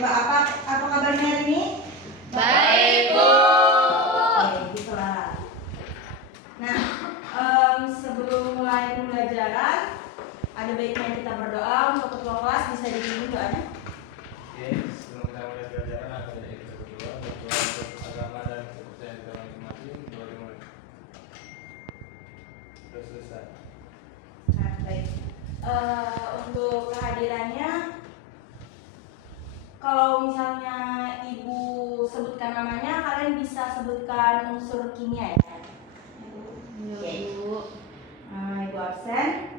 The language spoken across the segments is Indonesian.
Coba apa kabarnya hari ini? Baik, Bu. Oke, gitulah. Nah, sebelum mulai pembelajaran, ada baiknya kita berdoa. Untuk ketua kelas bisa dipimpin doanya. Oke, sebelum kita mulai pelajaran akan ada kita berdua berdoa untuk agama dan kepercayaan kita masing-masing. Boleh mulai. Sudah selesai. Nah, baik. Untuk kehadirannya, kalau misalnya ibu sebutkan namanya, kalian bisa sebutkan unsur kimia ya. Oke. Ibu absen.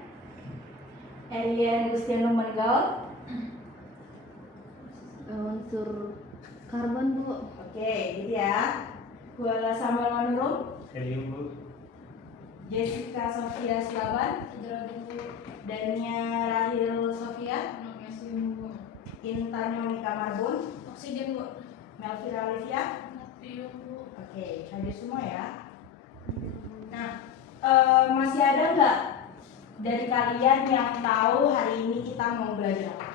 Elian Gustiano Mengaul. Unsur karbon, Bu. Oke, gitu ya. Kuala Samuel Manurung. Helium, Bu. Jessica Sofia Silaban. Dania Rahil Sofia. Intan Monika Marbun. Oksigen, Bu. Melvira Olivia. Natrium, Bu. Oke, hadir semua ya. Nah, masih ada nggak dari kalian yang tahu hari ini kita mau belajar apa?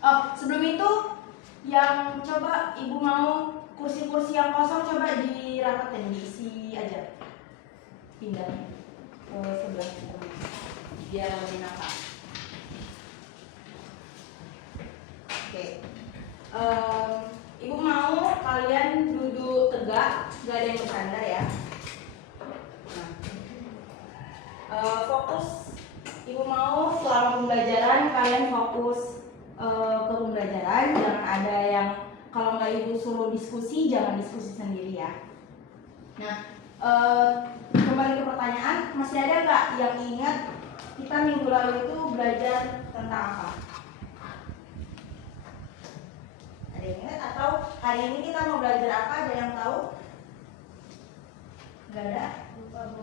Oh, sebelum itu yang coba ibu mau kursi-kursi yang kosong coba dirapatin, diisi aja. Pindahnya ke sebelah biar lebih nampak. Oke. Ibu mau kalian duduk tegak, gak ada yang bersandar ya. Fokus. Ibu mau selama pembelajaran kalian fokus ke pembelajaran, jangan ada yang kalau nggak ibu suruh diskusi, jangan diskusi sendiri ya. Nah, kembali ke pertanyaan, masih ada nggak yang ingat kita minggu lalu itu belajar tentang apa? Ada yang ingat atau hari ini kita mau belajar apa? Ada yang tahu? Nggak ada? Lupa, Bu.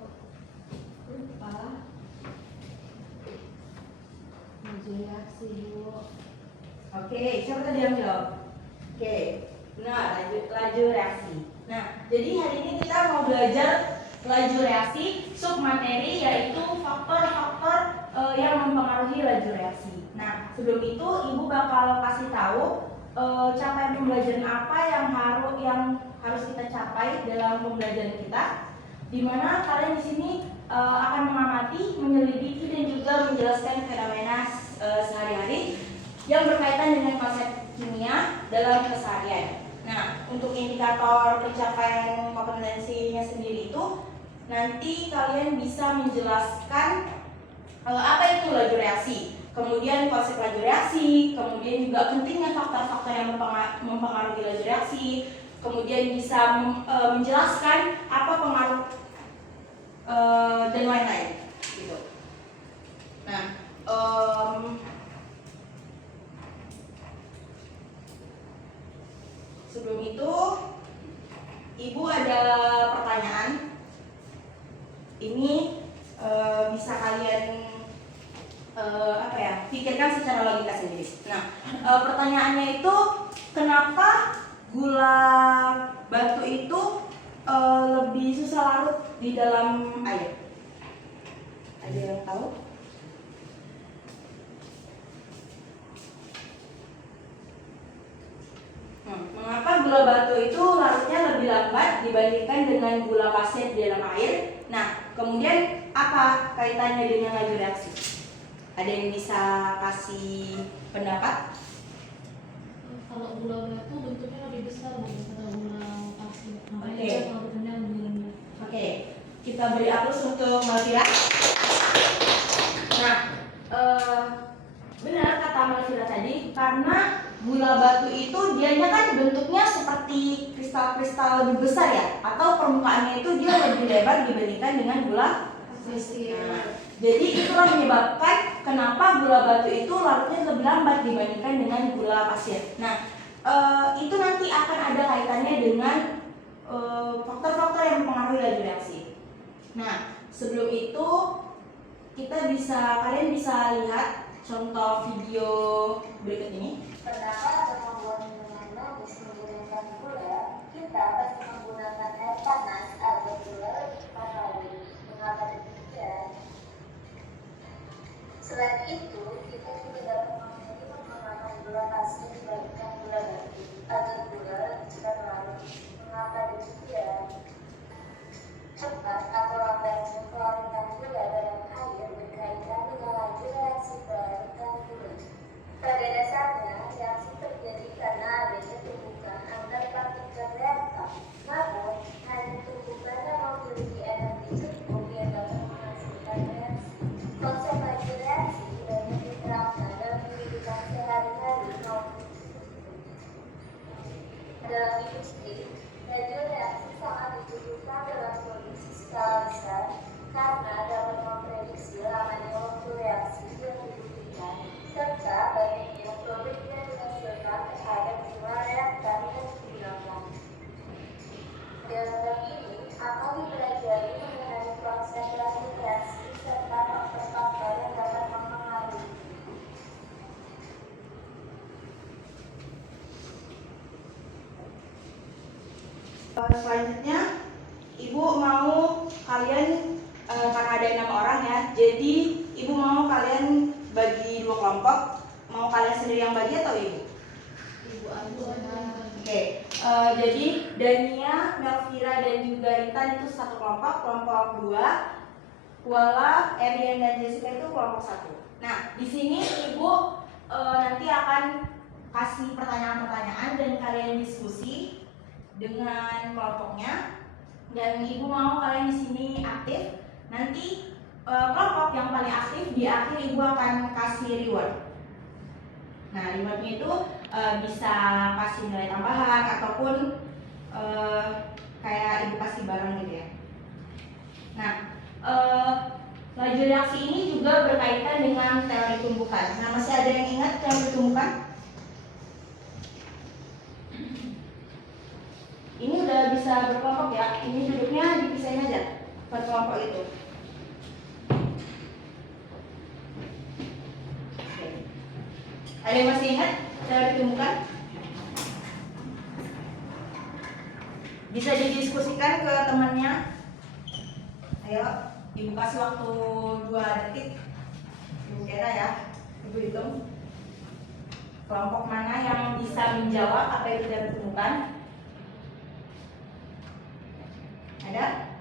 Lupa. Reaksi, Bu. Oke, siapa tadi yang jawab? Oke, benar, laju reaksi. Nah, jadi hari ini kita mau belajar laju reaksi, submateri yaitu faktor-faktor yang mempengaruhi laju reaksi. Nah, sebelum itu ibu bakal kasih tahu capaian pembelajaran apa yang harus kita capai dalam pembelajaran kita, di mana kalian di sini akan mengamati, menyelidiki dan juga menjelaskan fenomena sehari-hari yang berkaitan dengan konsep kimia dalam keseharian. Nah, untuk indikator pencapaian kompetensinya sendiri itu nanti kalian bisa menjelaskan apa itu laju reaksi, kemudian konsep laju reaksi, kemudian juga pentingnya faktor-faktor yang mempengaruhi laju reaksi, kemudian bisa menjelaskan apa pengaruh dan lain-lain gitu. Nah, sebelum itu ibu ada pertanyaan. Ini bisa kalian pikirkan secara logika sendiri. Nah, pertanyaannya itu kenapa gula batu itu lebih susah larut di dalam air? Ada yang tahu? Mengapa gula batu itu larutnya lebih lambat dibandingkan dengan gula pasir di dalam air? Nah, kemudian apa kaitannya dengan laju reaksi? Ada yang bisa kasih pendapat? Kalau gula batu bentuknya lebih besar daripada gula pasir. Makanya Oke. dia larutnya lebih lambat. Oke, kita beri aplaus untuk Malvira. Nah, benar kata Malvira tadi, karena gula batu itu dianya kan bentuknya seperti kristal-kristal lebih besar ya, atau permukaannya itu dia lebih lebar dibandingkan dengan gula pasir. Nah, jadi itulah menyebabkan kenapa gula batu itu larutnya lebih lambat dibandingkan dengan gula pasir. Nah, itu nanti akan ada kaitannya dengan faktor-faktor yang mempengaruhi laju reaksi. Nah, sebelum itu kalian bisa lihat contoh video berikut ini. Kenapa untuk membuat minuman manis menggunakan gula, kita pasti menggunakan air panas agar gula lebih cepat larut. Mengapa demikian? Selain itu, kita juga dapat memilih menggunakan gula pasir dibandingkan Selanjutnya, Ibu mau kalian karena ada 6 orang ya, jadi Ibu mau kalian bagi 2 kelompok. Mau kalian sendiri yang bagi atau Ibu? Ibu aja. Oke, jadi Dania, Melvira dan juga Intan itu satu kelompok, kelompok 2. Kuala, Erian dan Jessica itu kelompok 1. Nah, di sini Ibu nanti akan kasih pertanyaan-pertanyaan dan kalian diskusi dengan kelompoknya. Dan Ibu mau kalian di sini aktif. Nanti kelompok yang paling aktif di akhir Ibu akan kasih reward. Nah, rewardnya itu bisa kasih nilai tambahan ataupun kayak Ibu kasih barang gitu ya. Nah, laju reaksi ini juga berkaitan dengan teori tumbukan. Nah, masih ada yang ingat teori tumbukan? Ini udah bisa berkelompok ya. Ini duduknya dipisahin aja per kelompok itu. Oke. Ada yang masih ingat teori tumbukan? Bisa didiskusikan ke temannya. Ayo, Ibu kasih waktu 2 detik. Ibu kira ya, Ibu hitung kelompok mana yang bisa menjawab apa itu teori tumbukan. Ada?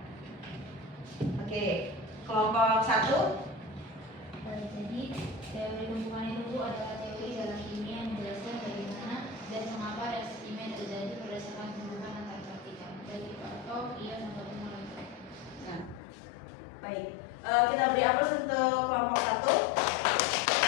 Oke, kelompok 1. Jadi teori tumbukan itu adalah teori dalam kimia yang menjelaskan bagaimana dan mengapa reaksi kimia terjadi berdasarkan tumbukan antar partikel dari partikel ion ataupun molekul. Nah, baik. Kita beri aplaus untuk kelompok 1.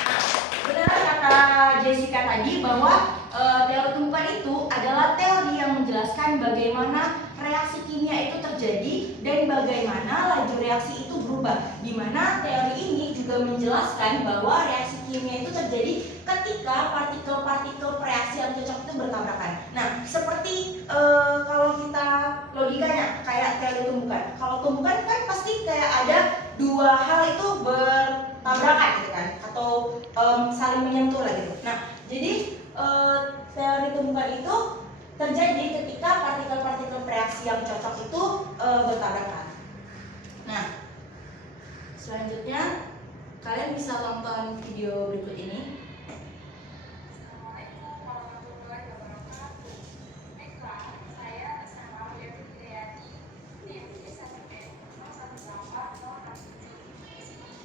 Nah, benar kata Jessica tadi bahwa teori tumbukan itu adalah teori yang menjelaskan bagaimana reaksi kimia itu terjadi dan bagaimana laju reaksi itu berubah. Di mana teori ini juga menjelaskan bahwa reaksi kimia itu terjadi ketika partikel-partikel reaksi yang cocok itu bertabrakan. Nah, seperti kalau kita logikanya kayak teori tumbukan. Kalau tumbukan kan pasti kayak ada 2 hal itu bertabrakan gitu kan, atau saling menyentuh lah gitu. Nah, jadi teori tumbukan itu terjadi ketika partikel-partikel reaksi yang cocok itu bertabrakan. Nah, selanjutnya kalian bisa tonton video berikut ini. Assalamualaikum warahmatullahi wabarakatuh. Baiklah, saya bersama Dewi Hidayati, DMD 1B 018 047 di sini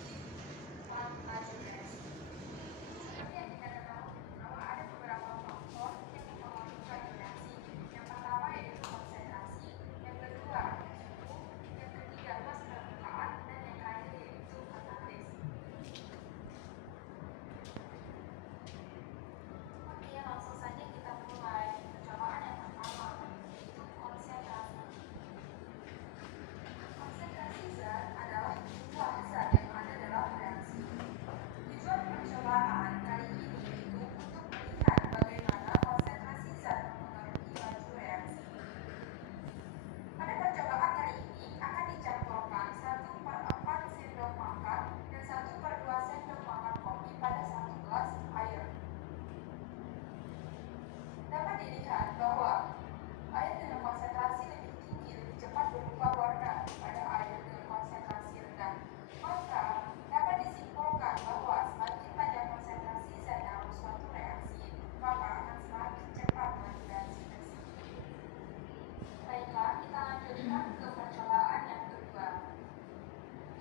laju reaksi. Seperti yang kita ketahui bahwa ada beberapa faktor yang mempengaruhi laju reaksi. Yang pertama yaitu konsentrasi, yang kedua suhu, yang ketiga luas permukaan, dan yang terakhir yaitu katalis. Oke, langsung saja kita mulai percobaan yang pertama, yaitu konsentrasi. Konsentrasi zat adalah jumlah zat yang ada dalam reaksi. Tujuan percobaan kali ini yaitu untuk melihat bagaimana konsentrasi zat mempengaruhi laju reaksi. Pada percobaan kali ini akan dicampurkan 1/4 sendok makan dan 1/2 sendok makan kopi pada 1 gelas air. Dapat dilihat bahwa air dengan konsentrasi lebih tinggi lebih cepat berubah warna daripada air dengan konsentrasi rendah. Maka dapat disimpulkan bahwa semakin banyak konsentrasi zat dalam suatu reaksi, maka akan semakin cepat laju reaksi tersebut. Baiklah, kita lanjutkan ke percobaan yang kedua,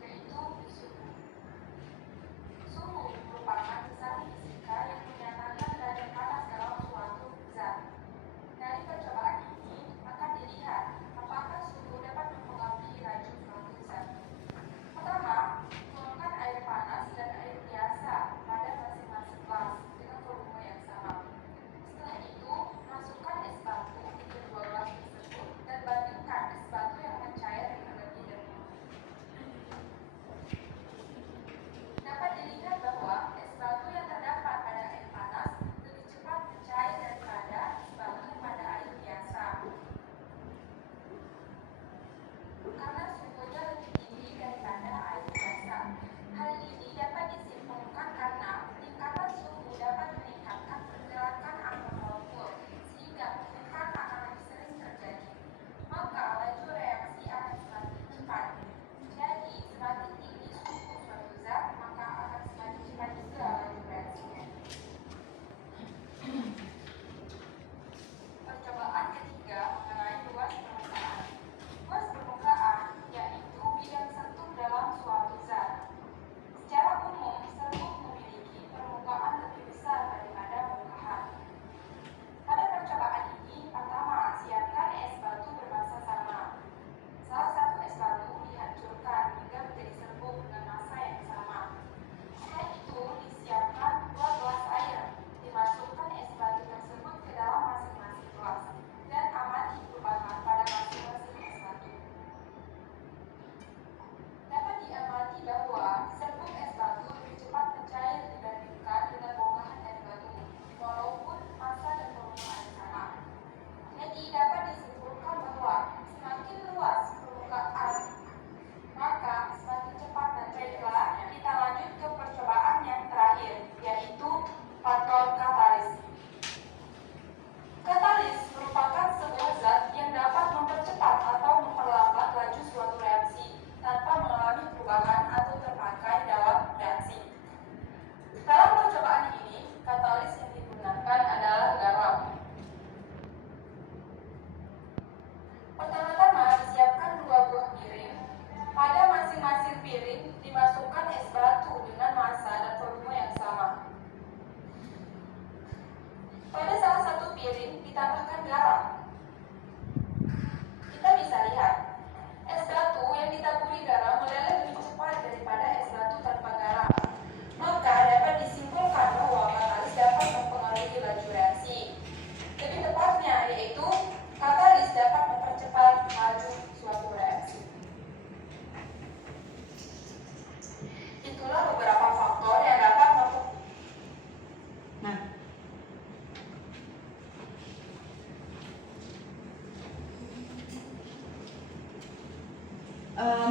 yaitu suhu. Suhu merupakan besar fisika yang menyatakan kadar panas dalam suatu zat.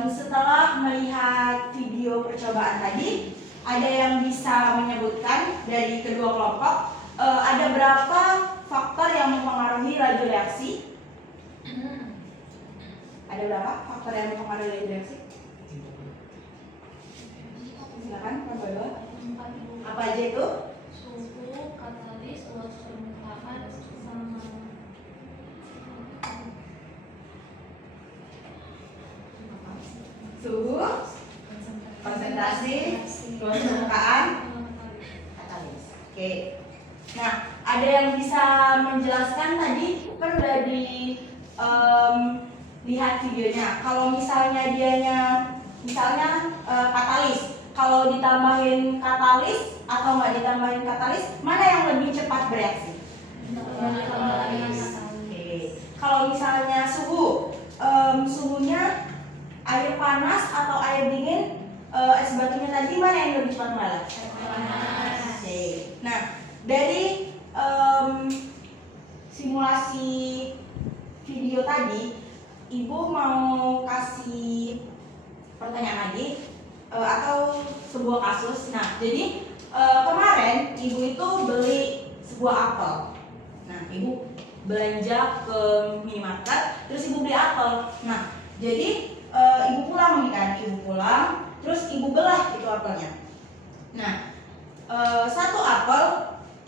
setelah melihat video percobaan tadi, ada yang bisa menyebutkan dari kedua kelompok ada berapa faktor yang mempengaruhi laju reaksi? Ada berapa faktor yang mempengaruhi laju reaksi? Silakan, Pak Bodo. 4 Apa aja itu? suhu, katalis, luas permukaan, sama Suhu, konsentrasi, luas permukaan, katalis. Oke. Nah, ada yang bisa menjelaskan tadi kan udah lihat videonya. Kalau misalnya dianya katalis, kalau ditambahin katalis atau nggak ditambahin katalis, mana yang lebih cepat bereaksi? Oke. Kalau misalnya suhunya air panas atau air dingin, es batunya tadi mana yang lebih cepat melalap? Air panas. Oke. Nah, dari simulasi video tadi, Ibu mau kasih pertanyaan lagi atau sebuah kasus. Nah, jadi kemarin Ibu itu beli sebuah apel. Nah, Ibu belanja ke minimarket, terus Ibu beli apel. Nah, jadi Ibu pulang nih kan, Ibu pulang, terus Ibu belah itu apelnya. Nah, satu apel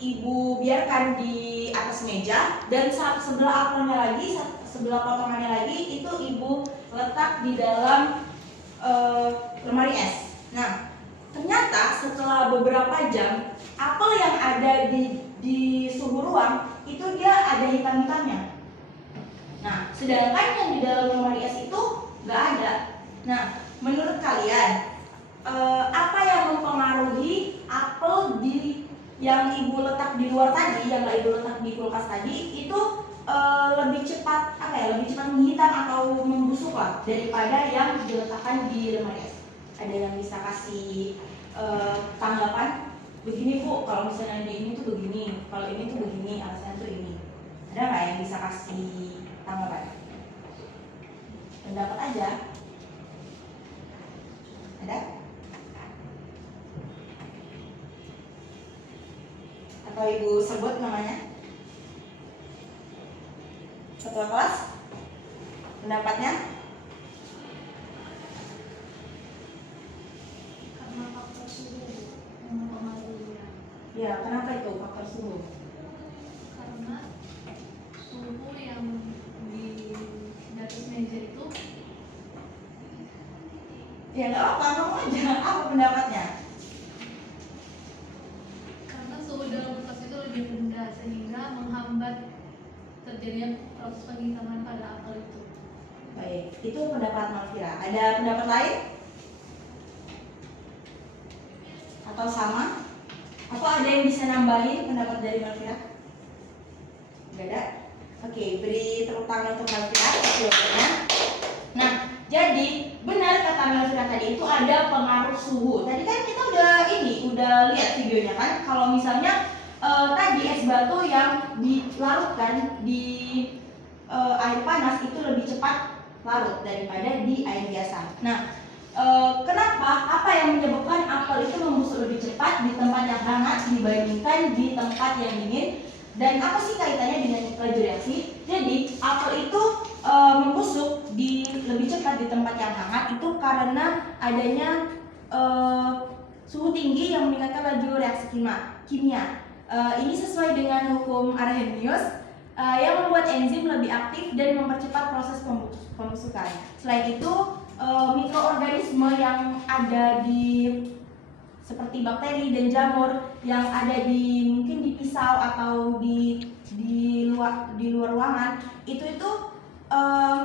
Ibu biarkan di atas meja, dan sebelah apelnya lagi, sebelah potongannya lagi itu Ibu letak di dalam lemari es. Nah, ternyata setelah beberapa jam, apel yang ada di suhu ruang itu dia ada hitam-hitamnya. Nah, sedangkan yang di dalam lemari es itu nggak ada. Nah, menurut kalian apa yang mempengaruhi apel yang Ibu letak di luar tadi, yang nggak Ibu letak di kulkas tadi, itu lebih cepat lebih cepat menghitam atau membusuk lah daripada yang diletakkan di lemari es? Ada yang bisa kasih tanggapan? Begini Bu, kalau misalnya di ini tuh begini, kalau ini tuh begini, alasannya tuh ini. Ada nggak yang bisa kasih tanggapan? Pendapat aja. Ada? Atau Ibu sebut namanya? Ketua kelas? Pendapatnya? karena faktor suhu yang mempengaruhi. Ya, kenapa itu faktor suhu? Karena suhu yang di atas meja itu Ya nggak apa, ngomong aja. Apa pendapatnya? karena suhu dalam kulkas itu lebih rendah sehingga menghambat terjadinya proses penghitaman pada apel itu. Baik, itu pendapat Malvira. Ada pendapat lain? Atau sama? Atau ada yang bisa nambahin pendapat dari Malvira? Gak ada? Oke, beri tepuk tangan untuk Malvira jawabannya. Nah, jadi benar kata Malvira tadi itu ada pengaruh suhu. Tadi kan kita udah lihat videonya kan, kalau misalnya tadi es batu yang dilarutkan di air panas itu lebih cepat larut daripada di air biasa. Nah, kenapa? Apa yang menyebabkan apel itu membusuk lebih cepat di tempat yang hangat dibandingkan di tempat yang dingin? Dan apa sih kaitannya dengan laju reaksi? Jadi apel itu membusuk lebih cepat di tempat yang hangat itu karena adanya suhu tinggi yang meningkatkan laju reaksi kimia. Ini sesuai dengan hukum Arrhenius yang membuat enzim lebih aktif dan mempercepat proses pembusukan. Selain itu, mikroorganisme yang ada seperti bakteri dan jamur yang ada mungkin di pisau atau di luar ruangan itu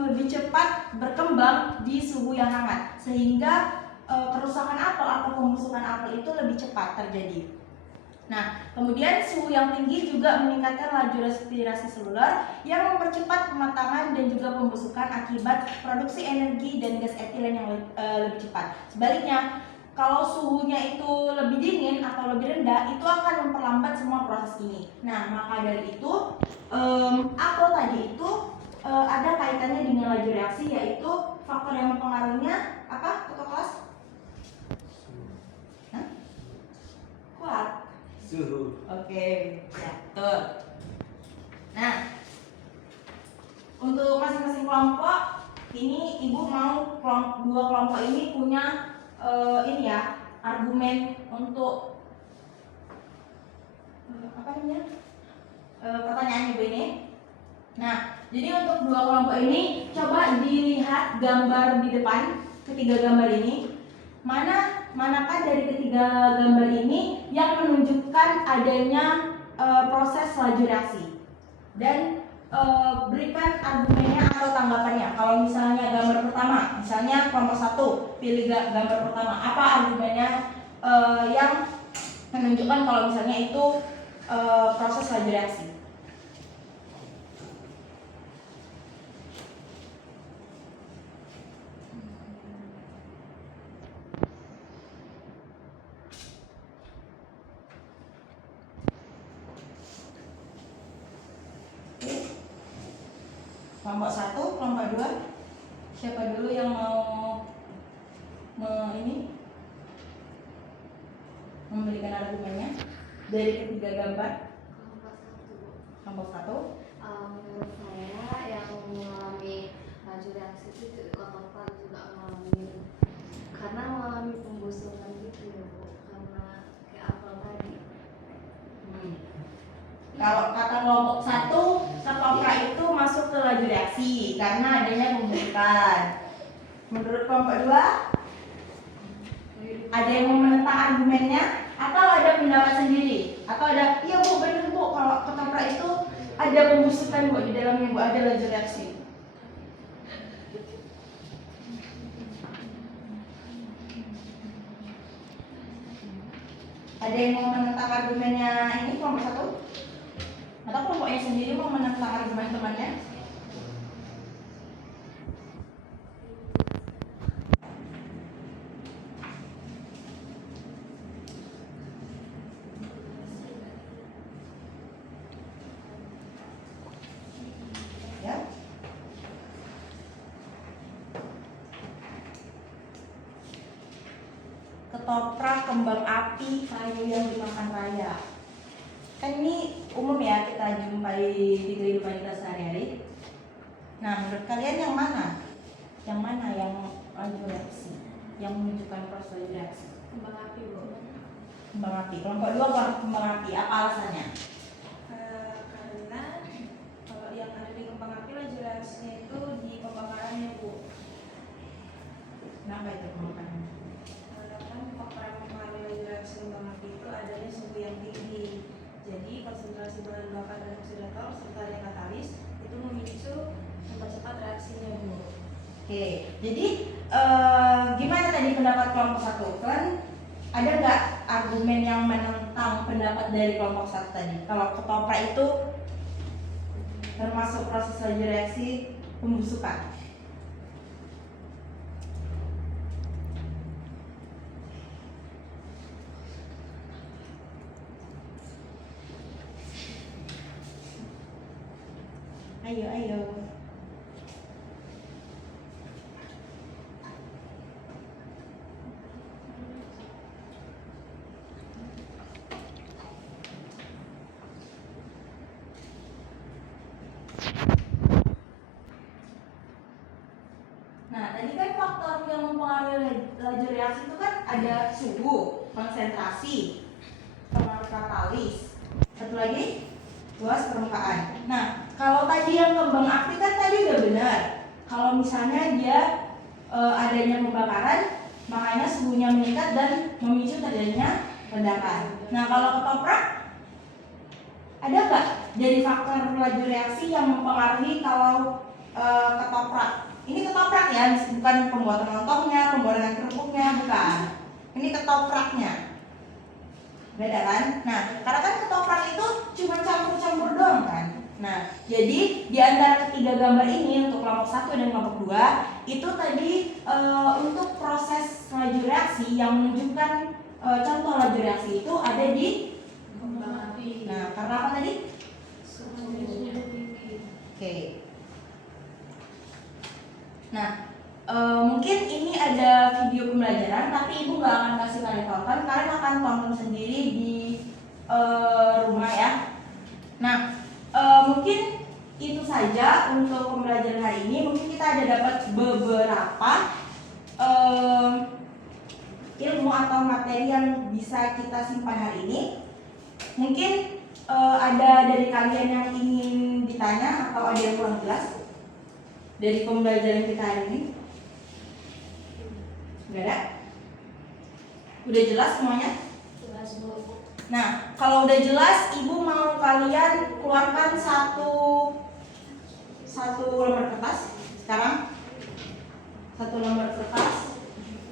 lebih cepat berkembang di suhu yang hangat, sehingga kerusakan apel atau pembusukan apel itu lebih cepat terjadi. Nah, kemudian suhu yang tinggi juga meningkatkan laju respirasi seluler yang mempercepat pematangan dan juga pembusukan akibat produksi energi dan gas etilen yang lebih cepat. Sebaliknya, kalau suhunya itu lebih dingin atau lebih rendah, itu akan memperlambat semua proses ini. Nah, maka dari itu, apel tadi itu ada kaitannya dengan laju reaksi, yaitu faktor yang mempengaruhinya apa ketua kelas? Hah? Kuat. Suhu. Oke, ya, betul. Nah, untuk masing-masing kelompok ini ibu mau dua kelompok ini punya ini ya argumen untuk apa namanya pertanyaan ibu ini. Nah, jadi untuk dua kelompok ini coba dilihat gambar di depan ketiga gambar ini. Manakah dari ketiga gambar ini yang menunjukkan adanya proses laju reaksi? Dan berikan argumennya atau tanggapannya. Kalau misalnya gambar pertama, misalnya kelompok 1, pilih gambar pertama. Apa argumennya yang menunjukkan kalau misalnya itu proses laju reaksi? Kelompok 1, kelompok 2, siapa dulu yang mau memberikan argumennya dari ketiga gambar? Kelompok 1. Kelompok 1. Menurut saya yang mengalami laju reaksi itu ketoprak juga mengalami pembusukan gitu ya Bu, karena kayak apel tadi. Kalau kata kelompok 1, ketoprak itu masuk ke laju reaksi karena adanya pembusukan. Menurut kelompok 2, ada yang mau menentang argumennya atau ada pendapat sendiri? Atau ada, iya Bu, benar Bu, kalau ketoprak itu ada pembusukan Bu, di dalamnya Bu, ada laju reaksi. Ada yang mau menentang argumennya ini kelompok 1? Atau kelompoknya sendiri mau menentang argumen temannya? Ya. Ketoprak, kembang api, kayu yang dimakan raya. Kan ini umum ya kita jumpai di kehidupan kita sehari-hari. Nah, menurut kalian yang mana? Yang mana yang laju reaksi? Yang menunjukkan proses laju reaksi? Kembang api Bu. Kembang api. Kelompok 2 kembang api. Apa alasannya? Karena kalau yang ada di kembang api laju reaksinya itu di pembakarannya Bu. Kenapa itu pembakaran? Karena kan faktor yang mempengaruhi laju reaksi kembang api itu adanya suhu yang tinggi. Jadi konsentrasi bahan bakar dan oksidator serta yang katalis itu memicu mempercepat reaksinya Bu. Oke, jadi gimana tadi pendapat kelompok 1? Kan ada nggak argumen yang menentang pendapat dari kelompok 1 tadi? Kalau ketoprak itu termasuk proses laju reaksi pembusukan. Ayo. Nah, tadi kan faktor yang mempengaruhi laju reaksi itu kan ada suhu, konsentrasi, pengaruh katalis. Satu lagi, luas permukaan. Nah, kalau tadi yang kembang api kan tadi udah benar. Kalau misalnya dia adanya pembakaran, makanya suhunya meningkat dan memicu terjadinya ledakan. Nah, kalau ketoprak, ada nggak jadi faktor laju reaksi yang mempengaruhi kalau ketoprak? Ini ketoprak ya, bukan pembuatan lontongnya, pembuatan kerupuknya, bukan. Ini ketopraknya. Beda kan? Nah, karena kan ketoprak itu cuma campur-campur doang kan. Nah, jadi di antara ketiga gambar ini untuk kelompok 1 dan kelompok 2 itu tadi untuk proses laju reaksi yang menunjukkan contoh laju reaksi itu ada di Kembang api. Nah, karena apa tadi? Suhunya tinggi. Oke. Nah, tapi ibu nggak akan kasih kalian tonton, kalian akan tonton sendiri di rumah ya. Nah, mungkin itu saja untuk pembelajaran hari ini. Mungkin kita ada dapat beberapa ilmu atau materi yang bisa kita simpan hari ini. Mungkin ada dari kalian yang ingin ditanya atau ada yang kurang jelas dari pembelajaran kita hari ini? Nggak ada? Udah jelas semuanya? Jelas Bu. Nah, kalau udah jelas, ibu mau kalian keluarkan satu lembar kertas sekarang. Satu lembar kertas.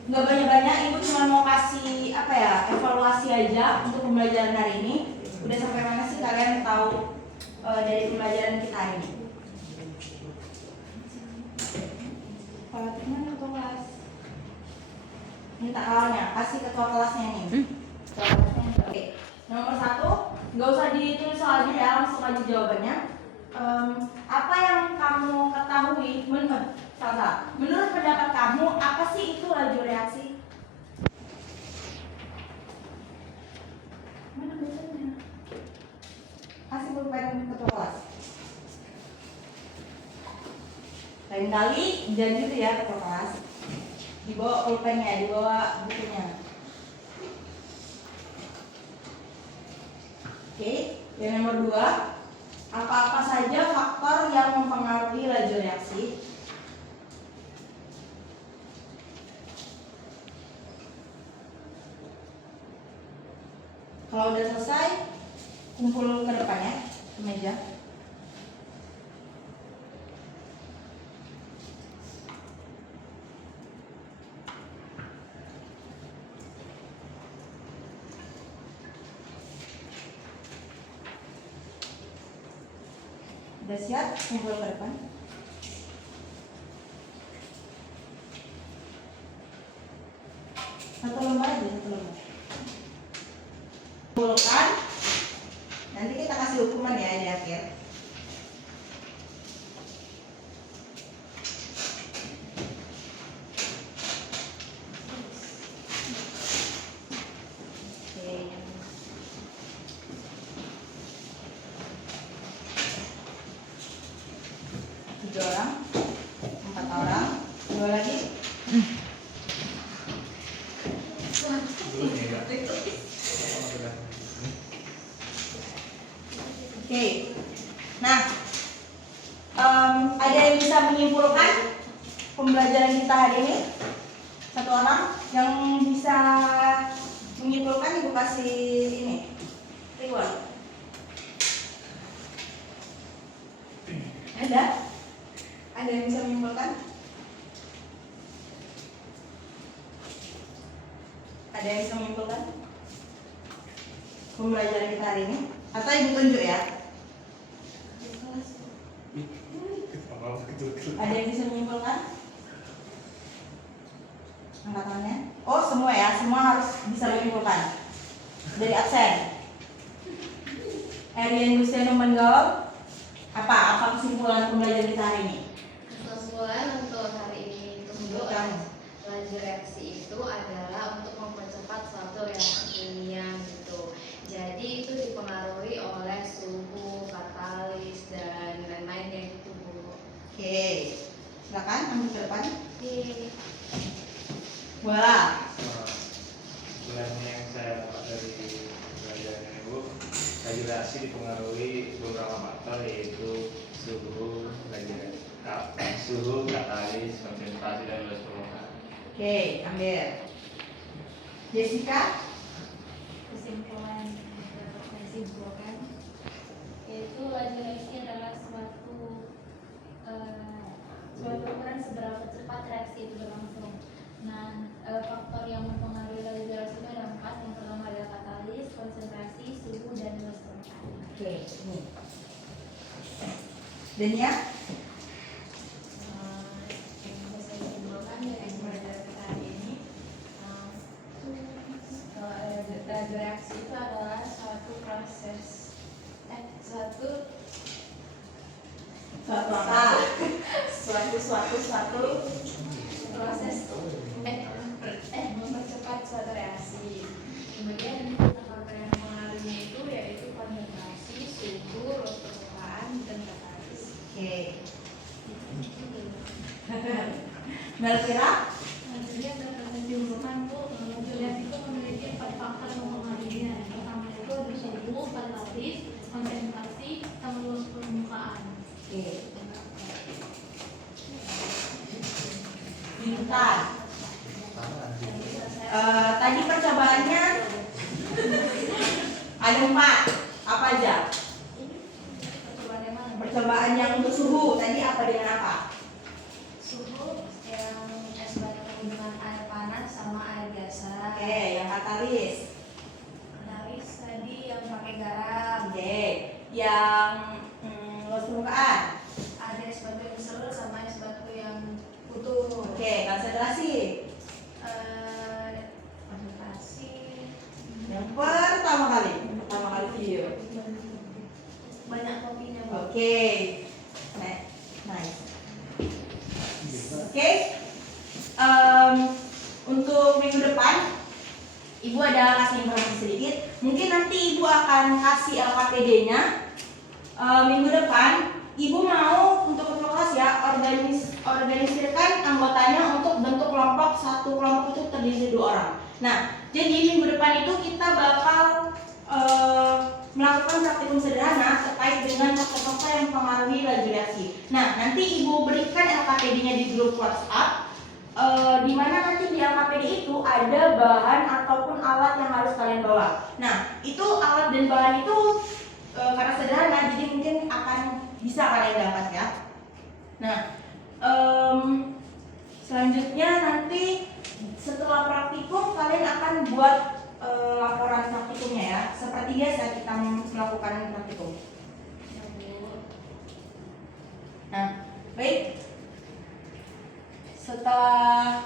Nggak banyak-banyak, ibu cuma mau kasih evaluasi aja untuk pembelajaran hari ini. Udah sampai mana sih kalian tahu dari pembelajaran kita hari ini? Kalau mana ketua kelas? Minta awalnya, kasih ketua kelasnya nih. Ketua kelasnya. Oke. Nomor 1, nggak usah ditulis soalnya ya, langsung aja jawabannya. Apa yang kamu ketahui? Menurut pendapat kamu, apa sih itu laju reaksi? Mana biasanya? Kasih pulpen ketua kelas. Lain kali jangan gitu ya ketua kelas. Dibawa pulpennya, dibawa bukunya. Oke, yang nomor 2, apa-apa saja faktor yang mempengaruhi laju reaksi? Kalau udah selesai, kumpul ke depan ya, ke meja. Udah siap? Kumpul ke depan. Satu lembar aja, satu lembar. Kumpulkan. Nanti kita kasih hukuman ya di akhir. Oke. 3 orang, 4 orang, 2 lagi. Oke. Nah, ada yang bisa menyimpulkan pembelajaran kita hari ini? Satu orang yang bisa menyimpulkan, ibu kasih ini. Riwan. Ada? Ada yang bisa menyimpulkan? Ada yang bisa menyimpulkan pembelajaran kita hari ini? Atau ibu tunjuk ya? Ada yang bisa menyimpulkan? Angkat tangannya. Oh, semua ya? Semua harus bisa menyimpulkan. Dari absen. Erian Gustiano Menggol. Apa kesimpulan pembelajaran kita hari ini? Kesimpulan untuk hari ini itu laju reaksi itu adalah untuk mempercepat suatu reaksi kimia gitu. Jadi itu dipengaruhi oleh suhu, katalis dan lain-lainnya gitu Bu. Oke, silakan ambil ke depan. Oke. Bola. Kesimpulannya yang saya dapat dari pembelajaran Ibu, laju reaksi dipengaruhi beberapa faktor yaitu suhu, katalis, konsentrasi dan luas permukaan. Oke, ambil. Jessica. Kesimpulan dapat saya simpulkan yaitu laju reaksi adalah suatu ukuran seberapa cepat reaksi itu berlangsung. Nah, faktor yang mempengaruhi laju reaksi itu ada 4. Yang pertama adalah katalis, konsentrasi, suhu, dan luas permukaan. Oke, ini. Denia. Yang bisa saya simpulkan dari pembelajaran kita hari ini, laju reaksi itu adalah suatu proses Suatu proses mempercepat Kemudian faktor yang mempengaruhinya itu yaitu konsentrasi, suhu, ruang permukaan, dan katalis. Oke. Melvira? Jadi ada kesimpulan Bu, reaksi itu memiliki 4 faktor mempengaruhinya. Yang pertama itu ada suhu, katalis, konsentrasi, sama luas permukaan. Oke. Intan. Tadi percobaannya ada 4. Apa aja? Percobaan yang mana? Percobaan yang untuk suhu tadi apa dengan apa? Suhu yang es batu dengan air panas sama air biasa. Oke, yang katalis. Katalis tadi yang pakai garam. Oke, yang luas permukaan. Ada es batu yang serut sama es batu yang utuh. Oke, konsentrasi. Konsentrasi. Yang pertama kali video. Banyak kopinya Bu. Oke, nice. Oke, untuk minggu depan Ibu ada kasih informasi sedikit. Mungkin nanti Ibu akan kasih LKPD-nya. Minggu depan Ibu mau untuk ketua kelas ya organisirkan anggotanya untuk bentuk kelompok. Satu kelompok itu terdiri dari 2 orang. Nah, jadi minggu depan itu kita bakal melakukan praktikum sederhana terkait dengan faktor-faktor yang mempengaruhi laju reaksi. Nah, nanti Ibu berikan LKPD-nya di grup WhatsApp, di mana nanti di LKPD itu ada bahan ataupun alat yang harus kalian bawa. Nah, itu alat dan bahan itu karena sederhana, jadi mungkin akan bisa kalian dapat ya. Nah, selanjutnya nanti setelah praktikum kalian akan buat laporan praktikumnya ya. Seperti biasa kita melakukan praktikum. Nah, baik. Setelah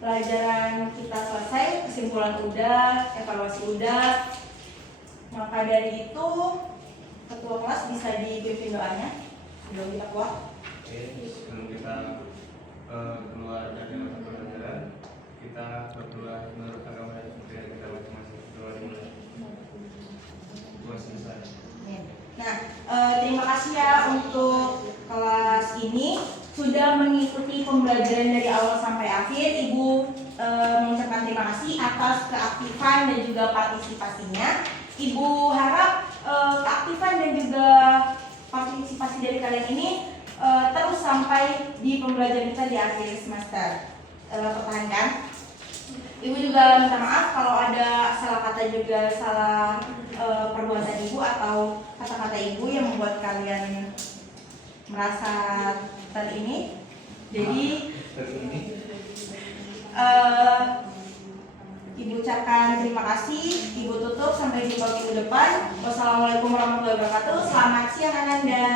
pelajaran kita selesai, kesimpulan udah, evaluasi udah, maka dari itu ketua kelas bisa dipimpin doanya sebelum kita keluar. Oke, sebelum kita keluar dari mata pelajaran, kita berdoa menurut agama dan kepercayaan kita masing-masing. Doa dimulai. Doa selesai. Nah, terima kasih ya untuk kelas ini sudah mengikuti pembelajaran dari awal sampai akhir. Ibu mengucapkan terima kasih atas keaktifan dan juga partisipasinya. Ibu harap keaktifan dan juga partisipasi dari kalian ini terus sampai di pembelajaran kita di akhir semester. Pertahankan. Ibu juga minta maaf kalau ada salah kata juga salah perbuatan ibu atau kata-kata ibu yang membuat kalian merasa ini. Jadi Ibu ucapkan terima kasih. Ibu tutup, sampai jumpa minggu depan. Wassalamualaikum warahmatullahi wabarakatuh. Selamat siang Ananda.